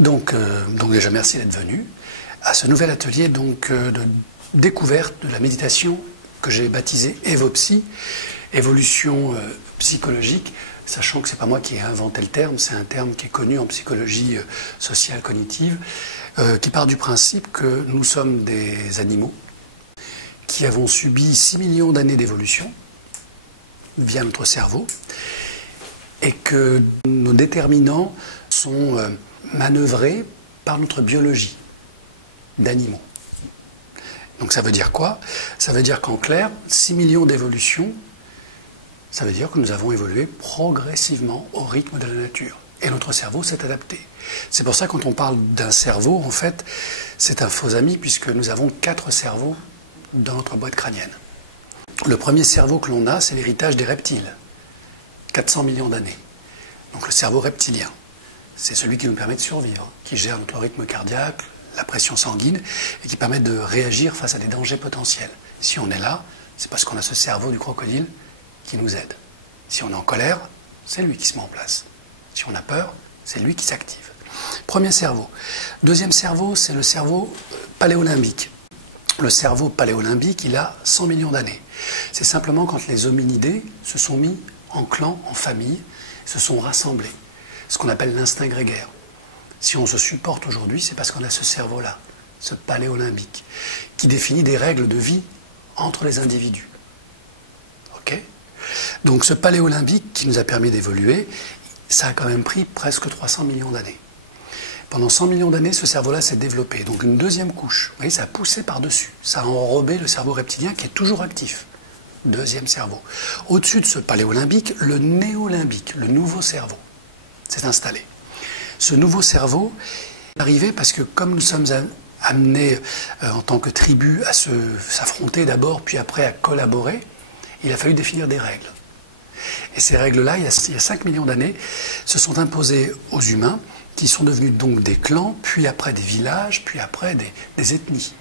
Donc déjà merci d'être venu à ce nouvel atelier de découverte de la méditation que j'ai baptisé Evopsy, évolution psychologique, sachant que ce n'est pas moi qui ai inventé le terme, c'est un terme qui est connu en psychologie sociale cognitive, qui part du principe que nous sommes des animaux qui avons subi 6 millions d'années d'évolution via notre cerveau et que nos déterminants sont manœuvrés par notre biologie d'animaux. Donc ça veut dire quoi? Ça veut dire qu'en clair, 6 millions d'évolutions, ça veut dire que nous avons évolué progressivement au rythme de la nature. Et notre cerveau s'est adapté. C'est pour ça que quand on parle d'un cerveau, en fait, c'est un faux ami puisque nous avons 4 cerveaux dans notre boîte crânienne. Le premier cerveau que l'on a, c'est l'héritage des reptiles. 400 millions d'années. Donc le cerveau reptilien. C'est celui qui nous permet de survivre, qui gère notre rythme cardiaque, la pression sanguine, et qui permet de réagir face à des dangers potentiels. Si on est là, c'est parce qu'on a ce cerveau du crocodile qui nous aide. Si on est en colère, c'est lui qui se met en place. Si on a peur, c'est lui qui s'active. Premier cerveau. Deuxième cerveau, c'est le cerveau paléolimbique. Le cerveau paléolimbique, il a 100 millions d'années. C'est simplement quand les hominidés se sont mis en clan, en famille, se sont rassemblés. Ce qu'on appelle l'instinct grégaire. Si on se supporte aujourd'hui, c'est parce qu'on a ce cerveau-là, ce paléolimbique, qui définit des règles de vie entre les individus. Ok ? Donc ce paléolimbique qui nous a permis d'évoluer, ça a quand même pris presque 300 millions d'années. Pendant 100 millions d'années, ce cerveau-là s'est développé. Donc une deuxième couche. Vous voyez, ça a poussé par-dessus. Ça a enrobé le cerveau reptilien qui est toujours actif. Deuxième cerveau. Au-dessus de ce paléolimbique, le néolimbique, le nouveau cerveau, s'est installé. Ce nouveau cerveau est arrivé parce que comme nous sommes amenés en tant que tribu à s'affronter d'abord, puis après à collaborer, il a fallu définir des règles. Et ces règles-là, il y a 5 millions d'années, se sont imposées aux humains, qui sont devenus donc des clans, puis après des villages, puis après des ethnies.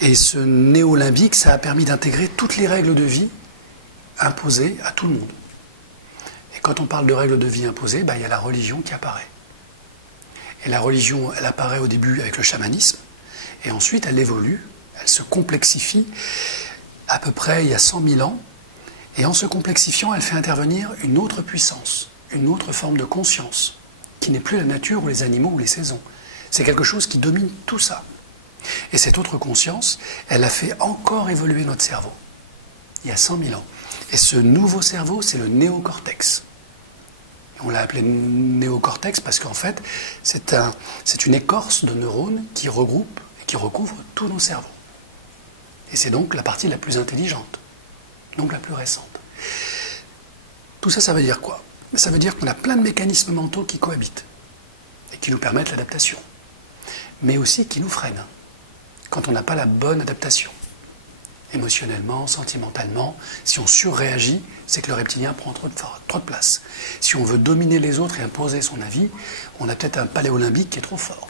Et ce néolimbique, ça a permis d'intégrer toutes les règles de vie imposées à tout le monde. Et quand on parle de règles de vie imposées, il y a la religion qui apparaît. Et la religion, elle apparaît au début avec le chamanisme, et ensuite elle évolue, elle se complexifie, à peu près il y a 100 000 ans, et en se complexifiant, elle fait intervenir une autre puissance, une autre forme de conscience, qui n'est plus la nature ou les animaux ou les saisons. C'est quelque chose qui domine tout ça. Et cette autre conscience, elle a fait encore évoluer notre cerveau, il y a 100 000 ans. Et ce nouveau cerveau, c'est le néocortex. On l'a appelé néocortex parce qu'en fait, c'est une écorce de neurones qui regroupe et qui recouvre tous nos cerveaux. Et c'est donc la partie la plus intelligente, donc la plus récente. Tout ça, ça veut dire quoi? Ça veut dire qu'on a plein de mécanismes mentaux qui cohabitent et qui nous permettent l'adaptation, mais aussi qui nous freinent quand on n'a pas la bonne adaptation. Émotionnellement, sentimentalement, si on surréagit, c'est que le reptilien prend trop de place. Si on veut dominer les autres et imposer son avis, on a peut-être un paléolimbique qui est trop fort.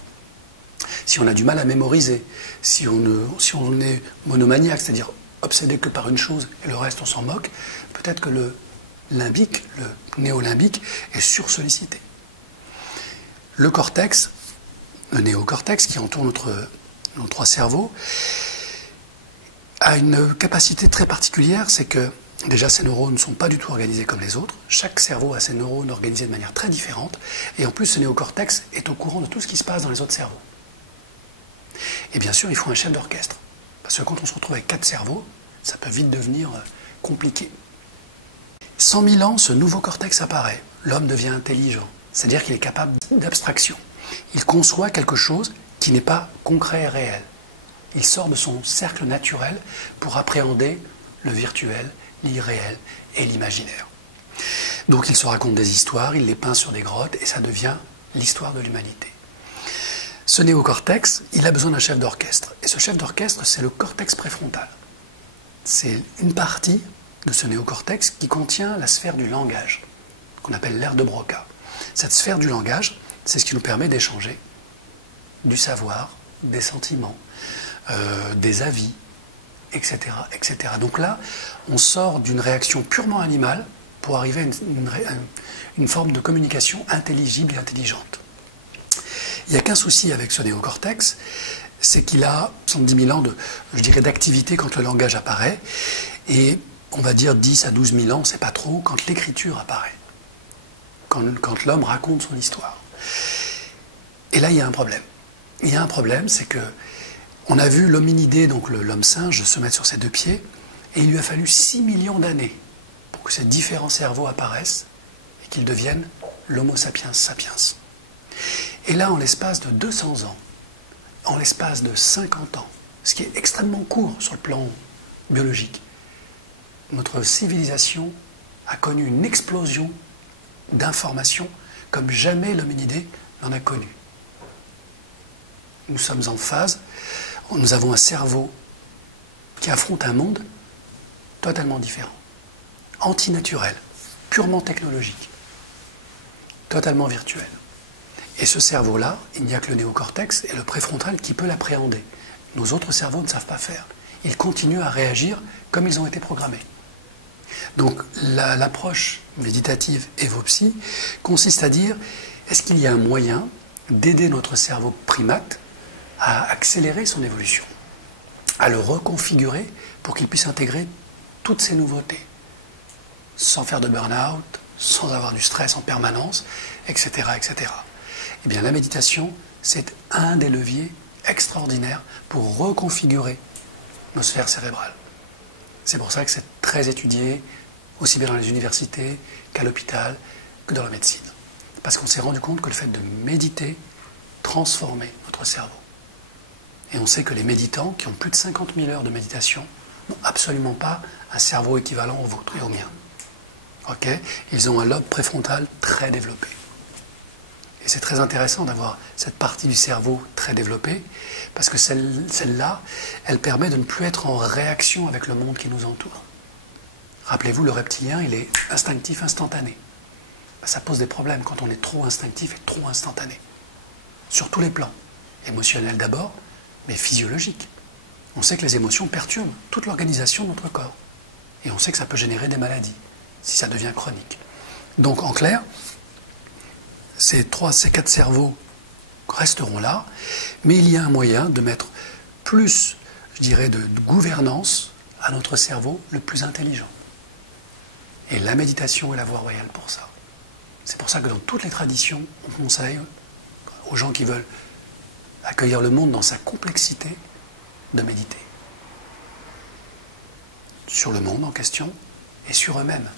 Si on a du mal à mémoriser, si on est monomaniaque, c'est-à-dire obsédé que par une chose et le reste on s'en moque, peut-être que le néolimbique est sursollicité. Le cortex, le néocortex qui entoure nos 3 cerveaux, a une capacité très particulière, c'est que déjà ces neurones ne sont pas du tout organisés comme les autres. Chaque cerveau a ses neurones organisés de manière très différente. Et en plus, ce néocortex est au courant de tout ce qui se passe dans les autres cerveaux. Et bien sûr, il faut un chef d'orchestre. Parce que quand on se retrouve avec 4 cerveaux, ça peut vite devenir compliqué. 100 000 ans, ce nouveau cortex apparaît. L'homme devient intelligent. C'est-à-dire qu'il est capable d'abstraction. Il conçoit quelque chose qui n'est pas concret et réel. Il sort de son cercle naturel pour appréhender le virtuel, l'irréel et l'imaginaire. Donc il se raconte des histoires, il les peint sur des grottes et ça devient l'histoire de l'humanité. Ce néocortex, il a besoin d'un chef d'orchestre. Et ce chef d'orchestre, c'est le cortex préfrontal. C'est une partie de ce néocortex qui contient la sphère du langage, qu'on appelle l'aire de Broca. Cette sphère du langage, c'est ce qui nous permet d'échanger du savoir, des sentiments, des avis, etc., etc. Donc là, on sort d'une réaction purement animale pour arriver à une forme de communication intelligible et intelligente. Il n'y a qu'un souci avec ce néocortex, c'est qu'il a 70 000 ans d'activité quand le langage apparaît, et on va dire 10 à 12 000 ans, c'est pas trop, quand l'écriture apparaît, quand l'homme raconte son histoire. Et là, il y a un problème. Il y a un problème, c'est que on a vu l'hominidé, donc l'homme singe, se mettre sur ses deux pieds, et il lui a fallu 6 millions d'années pour que ces différents cerveaux apparaissent et qu'ils deviennent l'Homo sapiens sapiens. Et là, en l'espace de 200 ans, en l'espace de 50 ans, ce qui est extrêmement court sur le plan biologique, notre civilisation a connu une explosion d'informations comme jamais l'hominidé n'en a connu. Nous sommes en phase, nous avons un cerveau qui affronte un monde totalement différent, antinaturel, purement technologique, totalement virtuel. Et ce cerveau-là, il n'y a que le néocortex et le préfrontal qui peut l'appréhender. Nos autres cerveaux ne savent pas faire. Ils continuent à réagir comme ils ont été programmés. Donc l'approche méditative Evopsy consiste à dire, est-ce qu'il y a un moyen d'aider notre cerveau primate à accélérer son évolution, à le reconfigurer pour qu'il puisse intégrer toutes ces nouveautés, sans faire de burn-out, sans avoir du stress en permanence, etc., etc. Eh bien, la méditation, c'est un des leviers extraordinaires pour reconfigurer nos sphères cérébrales. C'est pour ça que c'est très étudié, aussi bien dans les universités qu'à l'hôpital, que dans la médecine. Parce qu'on s'est rendu compte que le fait de méditer transformait notre cerveau. Et on sait que les méditants, qui ont plus de 50 000 heures de méditation, n'ont absolument pas un cerveau équivalent au vôtre et au mien. Okay ? Ils ont un lobe préfrontal très développé. Et c'est très intéressant d'avoir cette partie du cerveau très développée, parce que celle-là, elle permet de ne plus être en réaction avec le monde qui nous entoure. Rappelez-vous, le reptilien, il est instinctif, instantané. Ça pose des problèmes quand on est trop instinctif et trop instantané. Sur tous les plans. Émotionnel d'abord, mais physiologique. On sait que les émotions perturbent toute l'organisation de notre corps. Et on sait que ça peut générer des maladies, si ça devient chronique. Donc, en clair, ces 4 cerveaux resteront là, mais il y a un moyen de mettre plus, je dirais, de gouvernance à notre cerveau le plus intelligent. Et la méditation est la voie royale pour ça. C'est pour ça que dans toutes les traditions, on conseille aux gens qui veulent accueillir le monde dans sa complexité de méditer. Sur le monde en question et sur eux-mêmes.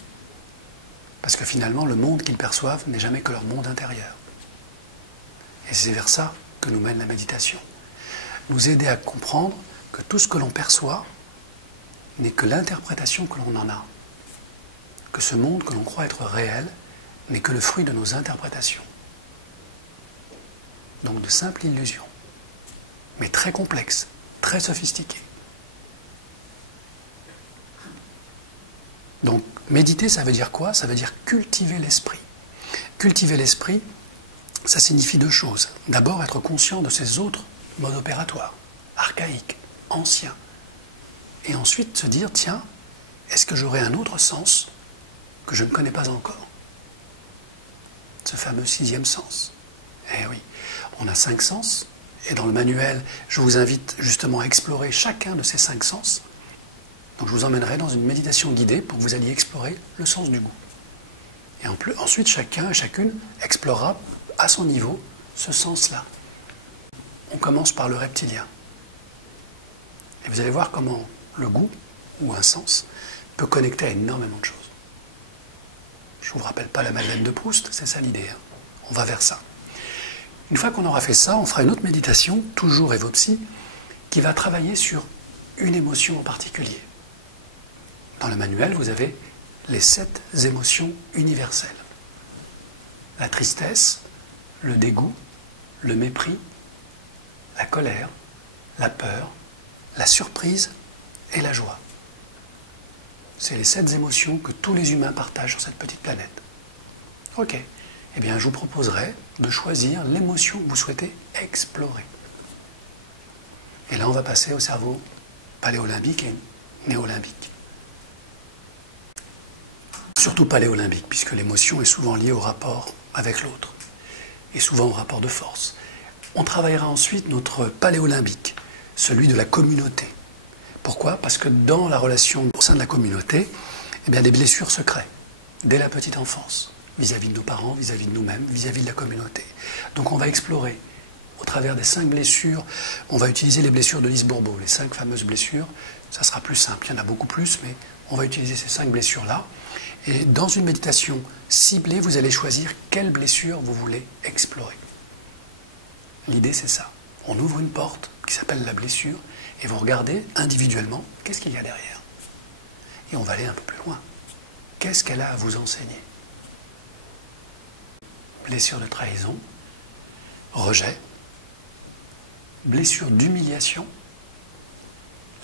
Parce que finalement, le monde qu'ils perçoivent n'est jamais que leur monde intérieur. Et c'est vers ça que nous mène la méditation. Nous aider à comprendre que tout ce que l'on perçoit n'est que l'interprétation que l'on en a. Que ce monde que l'on croit être réel n'est que le fruit de nos interprétations. Donc de simples illusions, mais très complexes, très sophistiquées. Donc méditer, ça veut dire quoi? Ça veut dire cultiver l'esprit. Cultiver l'esprit, ça signifie 2 choses. D'abord, être conscient de ces autres modes opératoires, archaïques, anciens. Et ensuite se dire, tiens, est-ce que j'aurai un autre sens que je ne connais pas encore? Ce fameux 6e sens. Eh oui, on a 5 sens, et dans le manuel, je vous invite justement à explorer chacun de ces 5 sens. Donc je vous emmènerai dans une méditation guidée pour que vous alliez explorer le sens du goût. Et ensuite, chacun et chacune explorera à son niveau ce sens-là. On commence par le reptilien. Et vous allez voir comment le goût, ou un sens, peut connecter à énormément de choses. Je ne vous rappelle pas la Madeleine de Proust, c'est ça l'idée. Hein. On va vers ça. Une fois qu'on aura fait ça, on fera une autre méditation, toujours Evopsy, qui va travailler sur une émotion en particulier. Dans le manuel, vous avez les 7 émotions universelles. La tristesse, le dégoût, le mépris, la colère, la peur, la surprise et la joie. C'est les 7 émotions que tous les humains partagent sur cette petite planète. Ok. Eh bien, je vous proposerai de choisir l'émotion que vous souhaitez explorer. Et là, on va passer au cerveau paléolymbique et néolymbique. Surtout paléolymbique, puisque l'émotion est souvent liée au rapport avec l'autre, et souvent au rapport de force. On travaillera ensuite notre paléolimbique, celui de la communauté. Pourquoi? Parce que dans la relation au sein de la communauté, eh bien, des blessures se créent dès la petite enfance, vis-à-vis de nos parents, vis-à-vis de nous-mêmes, vis-à-vis de la communauté. Donc on va explorer au travers des 5 blessures, on va utiliser les blessures de Lise Bourbeau, les 5 fameuses blessures, ça sera plus simple, il y en a beaucoup plus, mais on va utiliser ces 5 blessures-là. Et dans une méditation ciblée, vous allez choisir quelle blessure vous voulez explorer. L'idée, c'est ça. On ouvre une porte qui s'appelle la blessure et vous regardez individuellement qu'est-ce qu'il y a derrière. Et on va aller un peu plus loin. Qu'est-ce qu'elle a à vous enseigner? Blessure de trahison, rejet, blessure d'humiliation,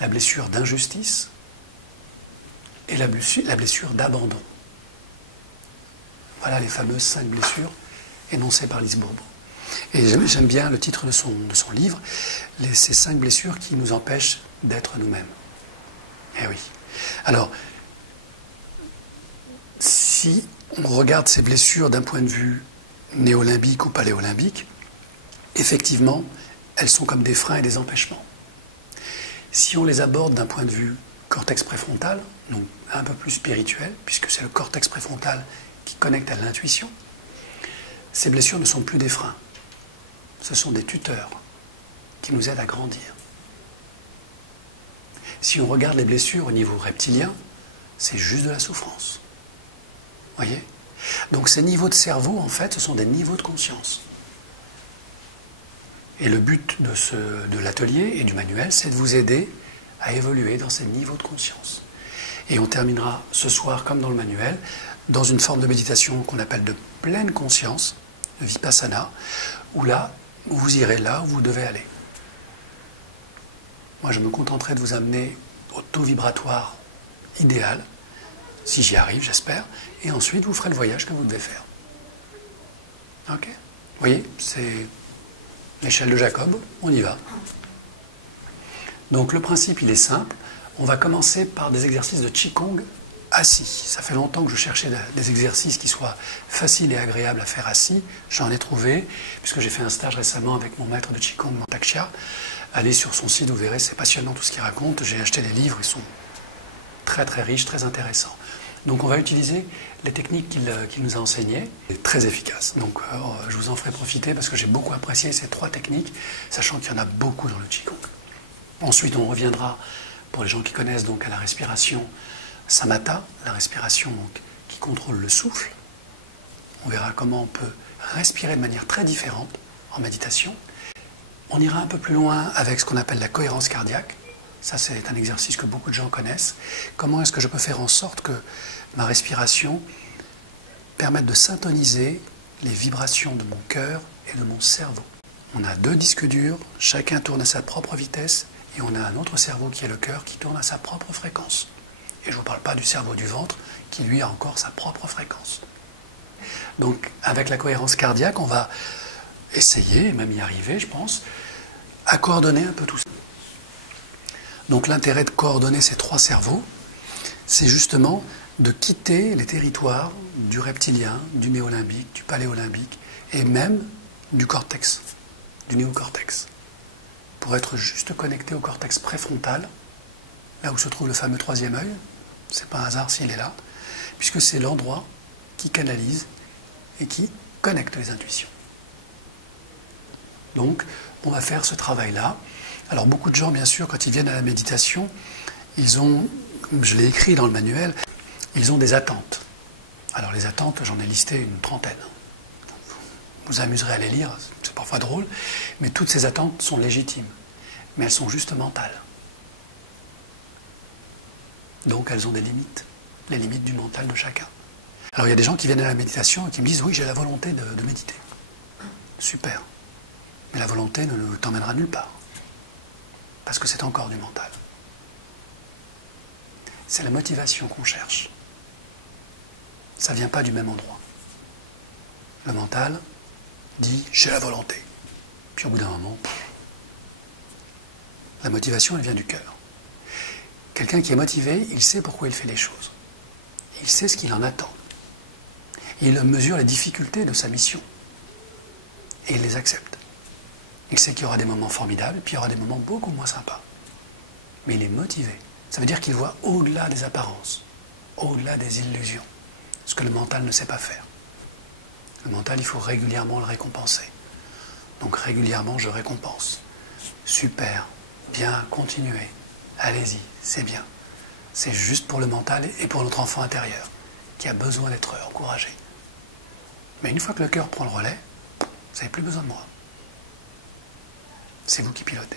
la blessure d'injustice et la blessure d'abandon. Voilà les fameuses 5 blessures énoncées par Lise Bourbeau. Et j'aime bien le titre de son livre, ces 5 blessures qui nous empêchent d'être nous-mêmes. Eh oui. Alors, si on regarde ces blessures d'un point de vue néolimbique ou paléolimbique, effectivement, elles sont comme des freins et des empêchements. Si on les aborde d'un point de vue cortex préfrontal, donc un peu plus spirituel, puisque c'est le cortex préfrontal qui connecte à l'intuition, ces blessures ne sont plus des freins. Ce sont des tuteurs qui nous aident à grandir. Si on regarde les blessures au niveau reptilien, c'est juste de la souffrance. Voyez? Donc ces niveaux de cerveau, en fait, ce sont des niveaux de conscience. Et le but de l'atelier et du manuel, c'est de vous aider à évoluer dans ces niveaux de conscience. Et on terminera ce soir, comme dans le manuel, dans une forme de méditation qu'on appelle de pleine conscience, de vipassana, où là, vous irez là où vous devez aller. Moi, je me contenterai de vous amener au taux vibratoire idéal, si j'y arrive, j'espère, et ensuite vous ferez le voyage que vous devez faire. Ok? Vous voyez, c'est l'échelle de Jacob, on y va. Donc le principe, il est simple. On va commencer par des exercices de Qigong assis. Ça fait longtemps que je cherchais des exercices qui soient faciles et agréables à faire assis. J'en ai trouvé, puisque j'ai fait un stage récemment avec mon maître de Qigong, Mantak Chia. Allez sur son site, vous verrez, c'est passionnant tout ce qu'il raconte. J'ai acheté les livres, ils sont très très riches, très intéressants. Donc on va utiliser les techniques qu'il nous a enseignées, très efficaces. Donc je vous en ferai profiter parce que j'ai beaucoup apprécié ces 3 techniques, sachant qu'il y en a beaucoup dans le Qigong. Ensuite on reviendra, pour les gens qui connaissent, donc à la respiration Samatha, la respiration donc, qui contrôle le souffle. On verra comment on peut respirer de manière très différente en méditation. On ira un peu plus loin avec ce qu'on appelle la cohérence cardiaque. Ça, c'est un exercice que beaucoup de gens connaissent. Comment est-ce que je peux faire en sorte que ma respiration permette de syntoniser les vibrations de mon cœur et de mon cerveau? On a 2 disques durs, chacun tourne à sa propre vitesse, et on a un autre cerveau qui est le cœur qui tourne à sa propre fréquence. Et je ne vous parle pas du cerveau du ventre qui, lui, a encore sa propre fréquence. Donc, avec la cohérence cardiaque, on va essayer, et même y arriver, je pense, à coordonner un peu tout ça. Donc l'intérêt de coordonner ces 3 cerveaux, c'est justement de quitter les territoires du reptilien, du néolimbique, du paléolimbique et même du cortex, du néocortex, pour être juste connecté au cortex préfrontal, là où se trouve le fameux 3e œil. C'est pas un hasard s'il est là, puisque c'est l'endroit qui canalise et qui connecte les intuitions. Donc on va faire ce travail-là. Alors beaucoup de gens, bien sûr, quand ils viennent à la méditation, ils ont, je l'ai écrit dans le manuel, ils ont des attentes. Alors les attentes, j'en ai listé une 30aine. Vous vous amuserez à les lire, c'est parfois drôle, mais toutes ces attentes sont légitimes. Mais elles sont juste mentales. Donc elles ont des limites, les limites du mental de chacun. Alors il y a des gens qui viennent à la méditation et qui me disent « Oui, j'ai la volonté de méditer. » Super. Mais la volonté ne t'emmènera nulle part. Parce que c'est encore du mental. C'est la motivation qu'on cherche. Ça ne vient pas du même endroit. Le mental dit « j'ai la volonté ». Puis au bout d'un moment, la motivation, elle vient du cœur. Quelqu'un qui est motivé, il sait pourquoi il fait les choses. Il sait ce qu'il en attend. Il mesure les difficultés de sa mission. Et il les accepte. Il sait qu'il y aura des moments formidables, et puis il y aura des moments beaucoup moins sympas. Mais il est motivé. Ça veut dire qu'il voit au-delà des apparences, au-delà des illusions, ce que le mental ne sait pas faire. Le mental, il faut régulièrement le récompenser. Donc régulièrement, je récompense. Super, bien, continuez, allez-y, c'est bien. C'est juste pour le mental et pour notre enfant intérieur, qui a besoin d'être encouragé. Mais une fois que le cœur prend le relais, vous n'avez plus besoin de moi. C'est vous qui pilotez.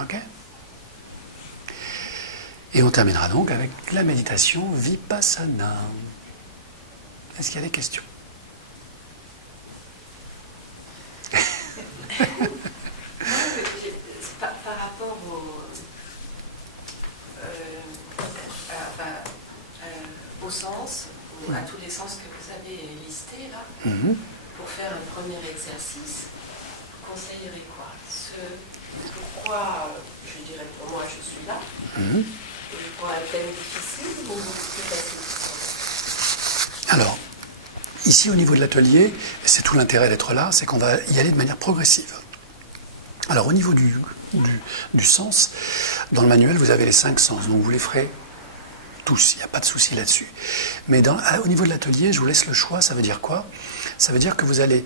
Ok ? Et on terminera donc avec la méditation Vipassana. Est-ce qu'il y a des questions ? Par rapport au sens, à tous les sens que vous avez listés là, pour faire un premier exercice, vous conseillerez quoi? Pourquoi, je dirais pour moi, je suis là, pour un thème difficile ou plus facile? Alors, ici au niveau de l'atelier, et c'est tout l'intérêt d'être là, c'est qu'on va y aller de manière progressive. Alors au niveau du sens, dans le manuel vous avez les 5 sens, donc vous les ferez tous, il n'y a pas de souci là-dessus. Mais au niveau de l'atelier, je vous laisse le choix, ça veut dire quoi? Ça veut dire que vous allez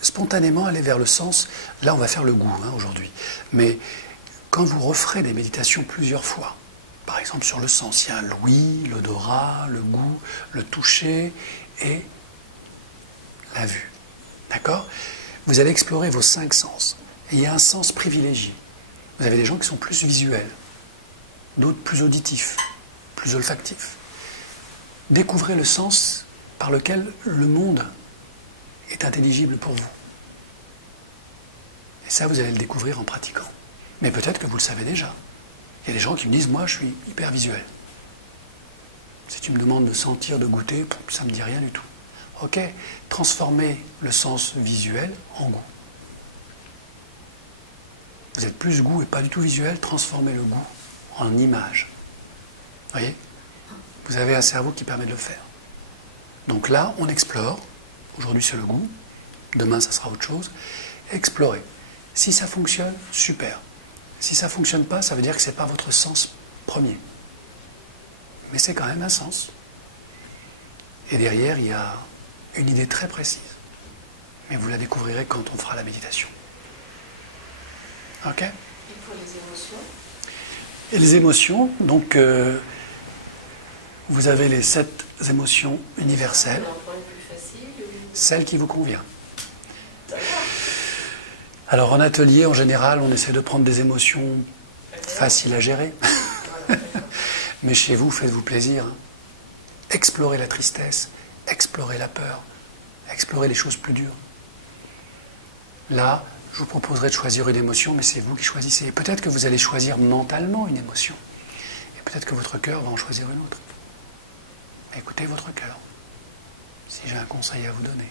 spontanément aller vers le sens, là on va faire le goût aujourd'hui, mais quand vous referez des méditations plusieurs fois, par exemple sur le sens, il y a l'ouïe, l'odorat, le goût, le toucher et la vue. D'accord? Vous allez explorer vos 5 sens. Et il y a un sens privilégié. Vous avez des gens qui sont plus visuels, d'autres plus auditifs, plus olfactifs. Découvrez le sens par lequel le monde est intelligible pour vous. Et ça, vous allez le découvrir en pratiquant. Mais peut-être que vous le savez déjà. Il y a des gens qui me disent, moi, je suis hyper visuel. Si tu me demandes de sentir, de goûter, ça ne me dit rien du tout. Ok, transformez le sens visuel en goût. Vous êtes plus goût et pas du tout visuel, transformez le goût en image. Vous voyez? Vous avez un cerveau qui permet de le faire. Donc là, on explore. Aujourd'hui, c'est le goût. Demain, ça sera autre chose. Explorez. Si ça fonctionne, super. Si ça ne fonctionne pas, ça veut dire que ce n'est pas votre sens premier. Mais c'est quand même un sens. Et derrière, il y a une idée très précise. Mais vous la découvrirez quand on fera la méditation. Ok? Et pour les émotions? Et les émotions, donc, vous avez les 7 émotions universelles. Celle qui vous convient. Alors en atelier, en général, on essaie de prendre des émotions faciles à gérer. Mais chez vous, faites-vous plaisir. Explorez la tristesse, explorez la peur, explorez les choses plus dures. Là, je vous proposerai de choisir une émotion, mais c'est vous qui choisissez. Peut-être que vous allez choisir mentalement une émotion. Et peut-être que votre cœur va en choisir une autre. Écoutez votre cœur, si j'ai un conseil à vous donner.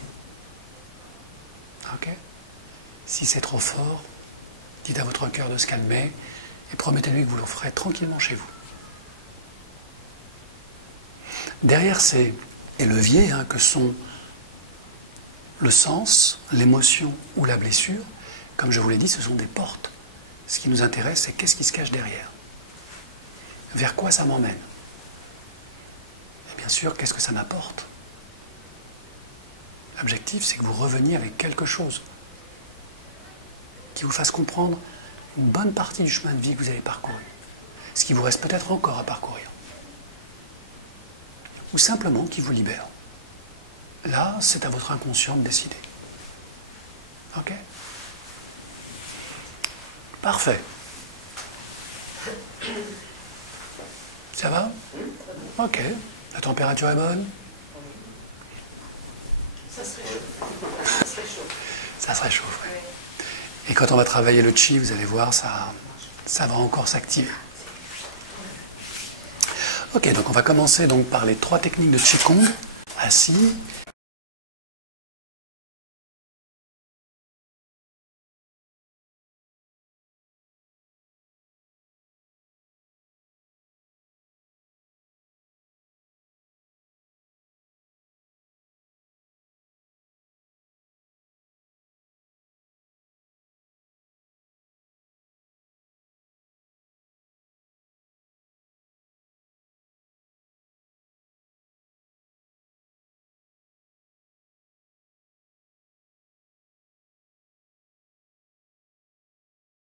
Ok? Si c'est trop fort, dites à votre cœur de se calmer et promettez-lui que vous le ferez tranquillement chez vous. Derrière ces leviers que sont le sens, l'émotion ou la blessure, comme je vous l'ai dit, ce sont des portes. Ce qui nous intéresse, c'est qu'est-ce qui se cache derrière. Vers quoi ça m'emmène? Et bien sûr, qu'est-ce que ça m'apporte? L'objectif, c'est que vous reveniez avec quelque chose qui vous fasse comprendre une bonne partie du chemin de vie que vous avez parcouru. Ce qui vous reste peut-être encore à parcourir. Ou simplement qui vous libère. Là, c'est à votre inconscient de décider. Ok? Parfait. Ça va? Ok. La température est bonne? Ça serait chaud. Ça serait chaud. Ça se réchauffe, oui. Et quand on va travailler le chi, vous allez voir, ça va encore s'activer. Ok, donc on va commencer donc par les 3 techniques de Qigong, assis,